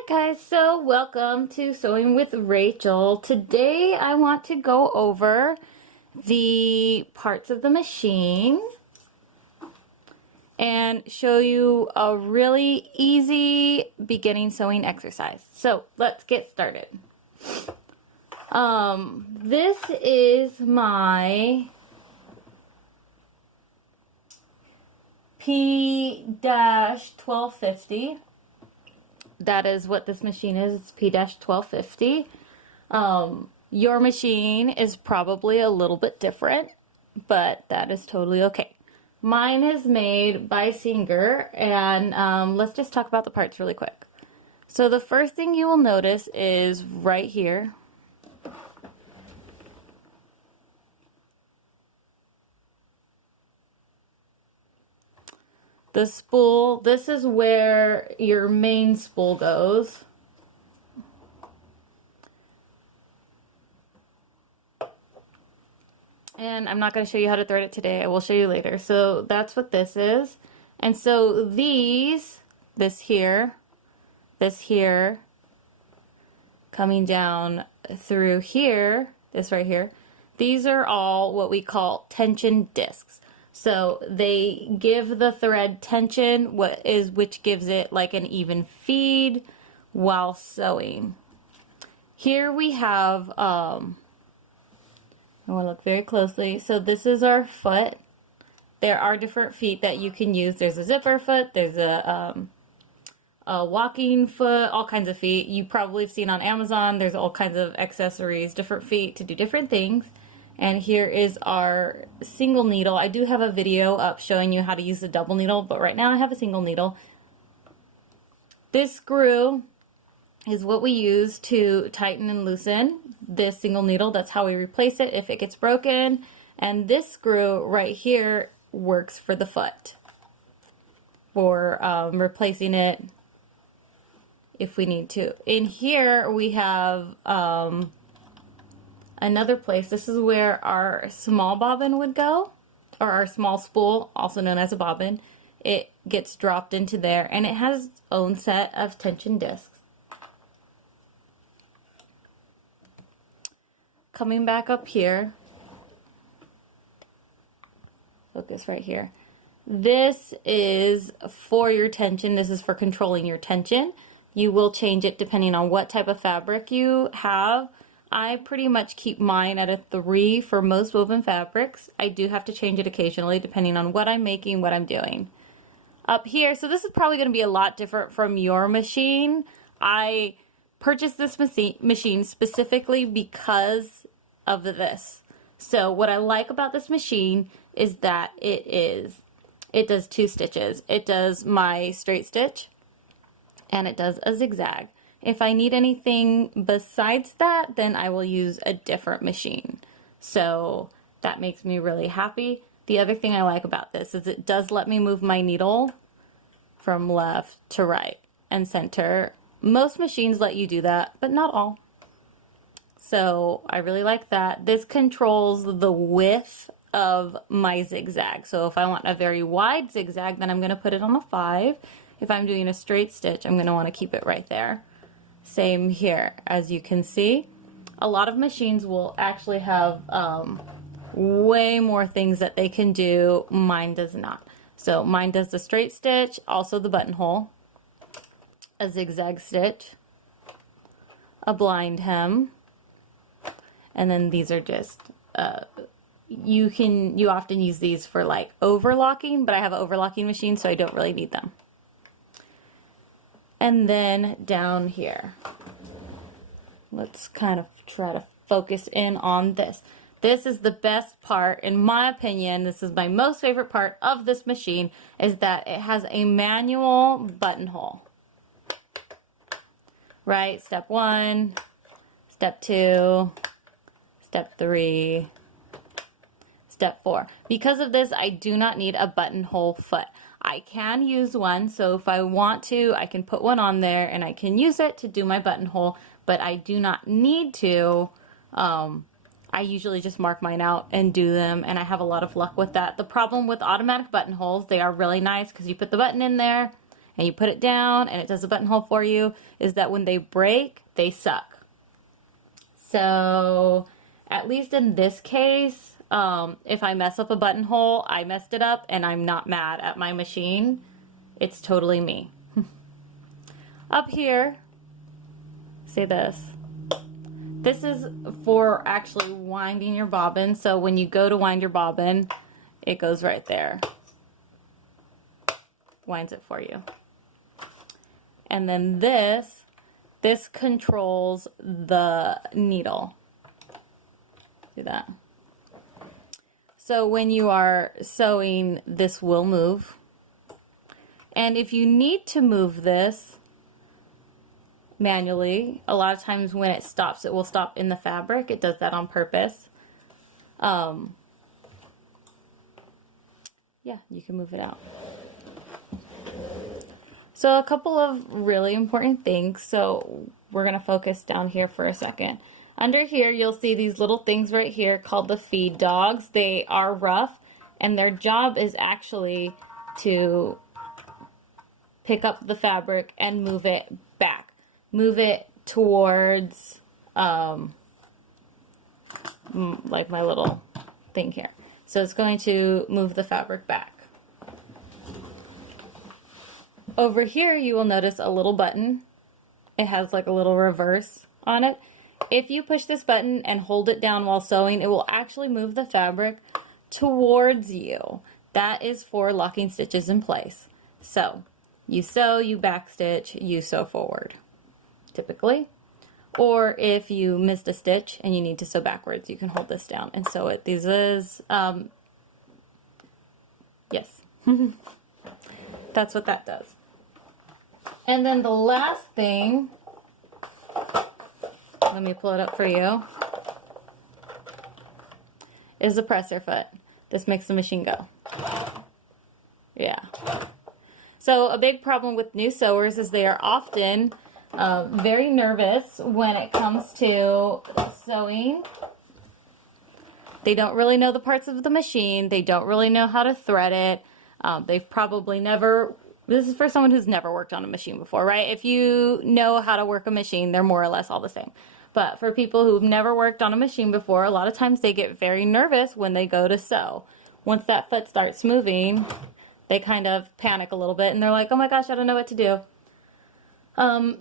Hi guys, so welcome to Sewing with Rachel. Today I want to go over the parts of the machine and show you a really easy beginning sewing exercise. So let's get started. This is my P-1250. That is what this machine is. It's P-1250. Your machine is probably a little bit different, but that is totally okay. Mine is made by Singer, and let's just talk about the parts really quick. So the first thing you will notice is right here. The spool, this is where your main spool goes. And I'm not going to show you how to thread it today. I will show you later. So that's what this is. And so these, this here, coming down through here, this right here, these are all what we call tension discs. So they give the thread tension, which gives it like an even feed while sewing. Here we have, I want to look very closely. So this is our foot. There are different feet that you can use. There's a zipper foot, there's a walking foot, all kinds of feet. You probably have seen on Amazon, there's all kinds of accessories, different feet to do different things. And here is our single needle. I do have a video up showing you how to use the double needle, but right now I have a single needle. This screw is what we use to tighten and loosen this single needle. That's how we replace it if it gets broken. And this screw right here works for the foot, for replacing it if we need to. In here we have another place. This is where our small bobbin would go, or our small spool, also known as a bobbin. It gets dropped into there, and it has its own set of tension discs. Coming back up here, focus right here. This is for your tension. This is for controlling your tension. You will change it depending on what type of fabric you have. I pretty much keep mine at a 3 for most woven fabrics. I do have to change it occasionally depending on what I'm making, what I'm doing. Up here, so this is probably going to be a lot different from your machine. I purchased this machine specifically because of this. So what I like about this machine is that it does 2 stitches. It does my straight stitch and it does a zigzag. If I need anything besides that, then I will use a different machine. So that makes me really happy. The other thing I like about this is it does let me move my needle from left to right and center. Most machines let you do that, but not all. So I really like that. This controls the width of my zigzag. So if I want a very wide zigzag, then I'm going to put it on a 5. If I'm doing a straight stitch, I'm going to want to keep it right there. Same here, as you can see. A lot of machines will actually have way more things that they can do. Mine does not. So mine does the straight stitch, also the buttonhole, a zigzag stitch, a blind hem, and then these are just, you often use these for like overlocking, but I have an overlocking machine, so I don't really need them. And then down here, let's kind of try to focus in on this. This is the best part, in my opinion. This is my most favorite part of this machine, is that it has a manual buttonhole. Right, step 1, step 2, step 3, step 4. Because of this, I do not need a buttonhole foot. I can use one, so if I want to, I can put one on there and I can use it to do my buttonhole, but I do not need to. I usually just mark mine out and do them, and I have a lot of luck with that. The problem with automatic buttonholes, they are really nice because you put the button in there and you put it down and it does a buttonhole for you is that when they break, they suck. So at least in this case, if I mess up a buttonhole, I messed it up and I'm not mad at my machine. It's totally me. Up here, see this. This is for actually winding your bobbin. So when you go to wind your bobbin, it goes right there. Winds it for you. And then this controls the needle. See that? So when you are sewing, this will move. And if you need to move this manually, a lot of times when it stops, it will stop in the fabric. It does that on purpose. Yeah, you can move it out. So a couple of really important things. So we're going to focus down here for a second. Under here, you'll see these little things right here called the feed dogs. They are rough, and their job is actually to pick up the fabric and move it back. Move it towards, like my little thing here. So it's going to move the fabric back. Over here, you will notice a little button. It has like a little reverse on it. If you push this button and hold it down while sewing, it will actually move the fabric towards you. That is for locking stitches in place. So you sew, you backstitch, you sew forward, typically. Or if you missed a stitch and you need to sew backwards, you can hold this down and sew it. This is, yes, that's what that does. And then the last thing, let me pull it up for you, is the presser foot. This makes the machine go. Yeah. So a big problem with new sewers is they are often very nervous when it comes to sewing. They don't really know the parts of the machine. They don't really know how to thread it. They've probably never, this is for someone who's never worked on a machine before, right? If you know how to work a machine, they're more or less all the same. But for people who've never worked on a machine before, a lot of times they get very nervous when they go to sew. Once that foot starts moving, they kind of panic a little bit and they're like, oh my gosh, I don't know what to do.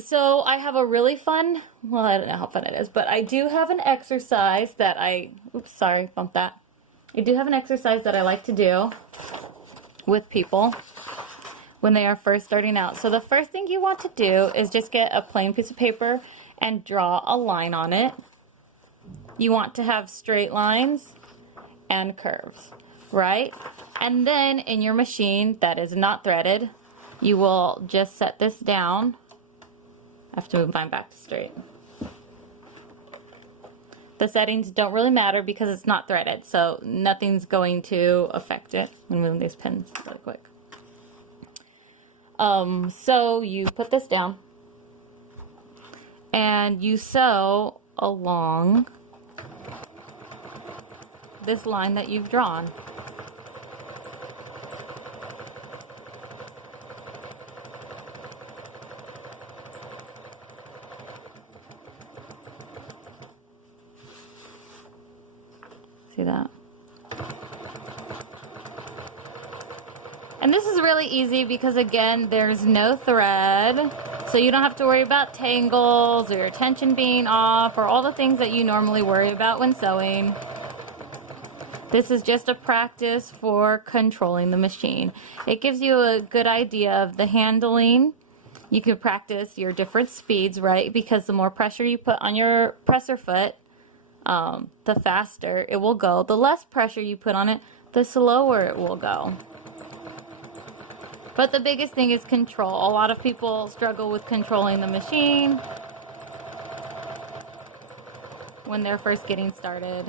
So I have a really fun, well, I don't know how fun it is, but I do have an exercise that oops, sorry, bumped that. I do have an exercise that I like to do with people when they are first starting out. So the first thing you want to do is just get a plain piece of paper and draw a line on it. You want to have straight lines and curves, right? And then in your machine that is not threaded, you will just set this down. I have to move mine back to straight. The settings don't really matter because it's not threaded, so nothing's going to affect it. I'm moving these pins really quick. So you put this down and you sew along this line that you've drawn. See that? And this is really easy because, again, there's no thread, so you don't have to worry about tangles or your tension being off or all the things that you normally worry about when sewing. This is just a practice for controlling the machine. It gives you a good idea of the handling. You can practice your different speeds, right? Because the more pressure you put on your presser foot, the faster it will go. The less pressure you put on it, the slower it will go. But the biggest thing is control. A lot of people struggle with controlling the machine when they're first getting started.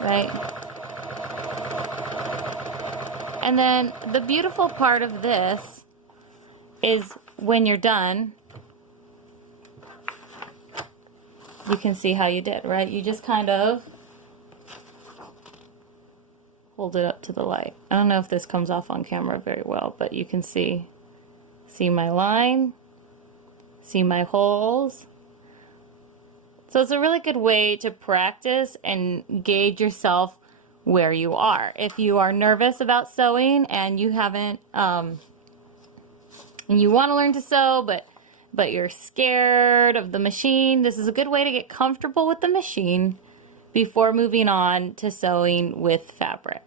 Right? And then the beautiful part of this is when you're done, you can see how you did, right? You just kind of hold it up to the light. I don't know if this comes off on camera very well, but you can see my line, see my holes. So it's a really good way to practice and gauge yourself where you are. If you are nervous about sewing and you haven't, and you want to learn to sew, but you're scared of the machine, this is a good way to get comfortable with the machine before moving on to sewing with fabric.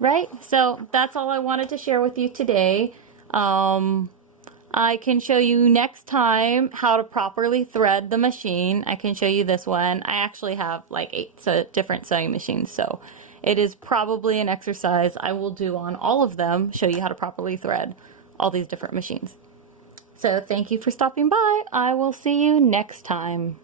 Right? So that's all I wanted to share with you today. I can show you next time how to properly thread the machine. I can show you this one. I actually have like 8 different sewing machines, so it is probably an exercise I will do on all of them, show you how to properly thread all these different machines. So thank you for stopping by. I will see you next time.